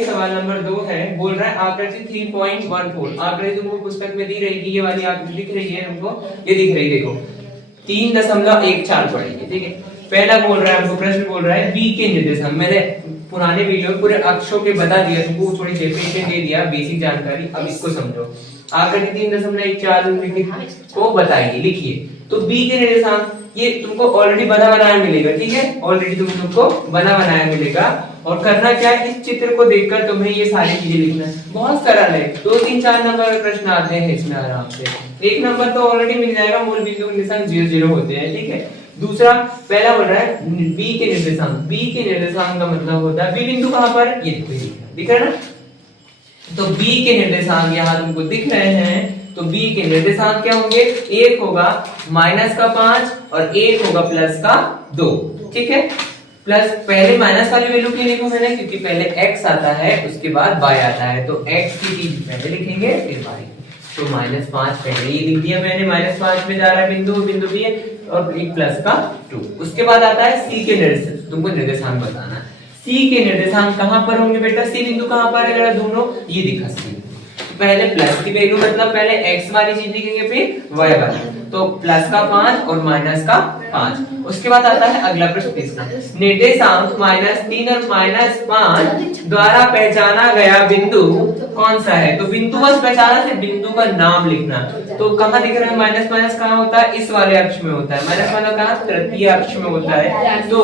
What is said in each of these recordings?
सवाल नंबर 2 है, बोल रहा है आकृति 3.14। आकृति तुमको पुस्तक में दी रहेगी, ये वाली आकृति दिख रही है तुमको, ये दिख रही, देखो 3.14 पड़ेगी, ठीक है। पहला बोल रहा है हमको, प्रश्न बोल रहा है बी के निर्देशांक। मैंने पुराने वीडियो में पूरे अक्षरों के बता दिया तुमको, थोड़ी डेफिनेशन दे दिया, बेसिक जानकारी। अब इसको समझो। आकृति 3.14 को बताइए, लिखिए। तो बी के निर्देशांक ये तुमको ऑलरेडी बना बनाया मिलेगा, ठीक है, ऑलरेडी तुमको बना बनाया मिलेगा। और करना क्या है, इस चित्र को देखकर तुम्हें ये सारी चीजें लिखना है। बहुत सरल है, 2 3 4 नंबर के प्रश्न आते हैं इसमें आराम से। 1 नंबर तो ऑलरेडी मिल जाएगा, मूल बिंदु के निर्देशांक 0 0 होते हैं, ठीक है। दूसरा, पहला बोल रहा है बी के निर्देशांक। बी के निर्देशांक का मतलब होता है, बी बिंदु कहां पर, ये दिख रहा है ना। तो बी के निर्देशांक यहाँ तुमको दिख रहे हैं। तो बी के निर्देशांक क्या होंगे, एक होगा -5 और एक होगा +2, ठीक है। प्लस पहले माइनस वाली वैल्यू क्यों लिखूं मैंने, क्योंकि पहले x आता है उसके बाद y आता है, तो x की चीज पहले लिखेंगे फिर y। तो -5 पहले ही लिख दिया मैंने, -5 में जा रहा है बिंदु भी है, और एक +2। उसके बाद आता है c के निर्देशांक, तुमको निर्देशांक बताना है। c के निर्देशांक कहां पर होंगे बेटा, c बिंदु कहां पर है, जरा दोनों ये दिखा c। पहले प्लस की वैल्यू मतलब पहले x वाली चीज लिखेंगे फिर y वाली, तो +5 और -5। उसके बाद आता है अगला प्रश्न, तीसरा। निर्देशांक -3 और -5 द्वारा पहचाना गया बिंदु कौन सा है। तो बिंदु बस पहचाना से बिंदु का नाम लिखना। तो कहां दिख रहा है माइनस, कहां होता है, इस वाले अक्ष में होता है। माइनस वाला कहां, तृतीय अक्ष में होता है। तो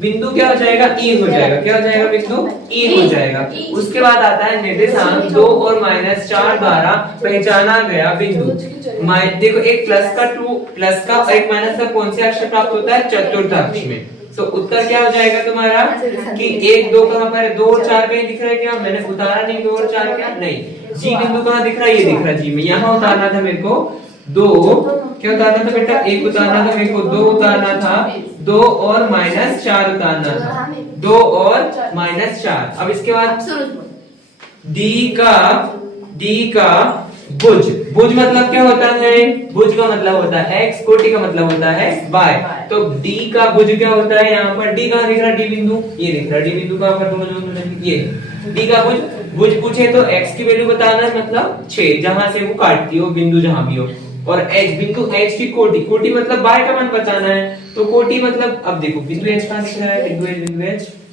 बिंदु क्या हो जाएगा, ई हो जाएगा। क्या हो जाएगा, बिंदु ई हो जाएगा। उसके बाद आता है निर्देशांक 2 और -4 द्वारा पहचाना गया बिंदु। देखो एक प्लस का और एक माइनस का कौन से अक्ष प्राप्त होता है, चतुर्थ अक्ष में। तो उत्तर क्या हो जाएगा तुम्हारा कि 1 2 कहां पर है, 2 और 4 कहीं दिख रहा है क्या, मैंने उतारा नहीं 2 और 4 क्या, नहीं। जी बिंदु कहां दिख रहा है, ये दिख रहा है जी में। यहाँ उतारना था मेरे को 2, क्या उतारना था बेटा, 1 उतारना था मेरे को, 2 उतारना था, 2 और -4 उतारना था, 2 और -4। अब इसके बाद डी का भुज मतलब क्या होता है, भुज का मतलब होता है x, कोटि का मतलब होता है y। तो d का भुज क्या होता है, यहाँ पर d कहां दिख रहा है, d बिंदु ये दिख रहा है। d बिंदु कहां पर, दोनों ये d का भुज पूछे तो x की वैल्यू बताना है, मतलब 6, जहां से वो काटती हो बिंदु जहां भी हो। और h बिंदु h की कोटि मतलब y का मान बताना है। तो कोटि मतलब, अब देखो बिंदु h कहां दिख रहा है, बिंदु h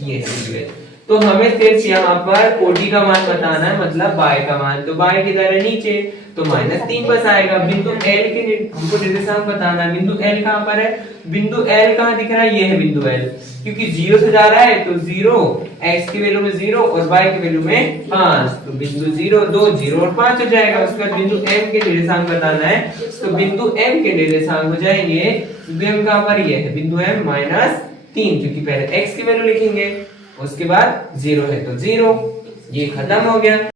ये है बिंदु h। तो हमें सिर्फ यहाँ पर कोटि का मान बताना है, मतलब y का मान। तो y किधर है, नीचे, तो -3 बस आएगा। बिंदु L के हमको निर्देशांक बताना है। बिंदु L कहां पर है, बिंदु L कहां दिख रहा है, ये है बिंदु L। क्योंकि 0 से जा रहा है तो 0, x की वैल्यू में 0 और y की वैल्यू में 5, तो बिंदु 0 2 0 और 5 हो जाएगा। उसके बाद बिंदु M के निर्देशांक बताना है। तो बिंदु M के निर्देशांक हो जाएंगे, बिंदु M कहां पर, ये है बिंदु M -3, क्योंकि पहले x की वैल्यू लिखेंगे, उसके बाद 0 है तो 0, ये खत्म हो गया।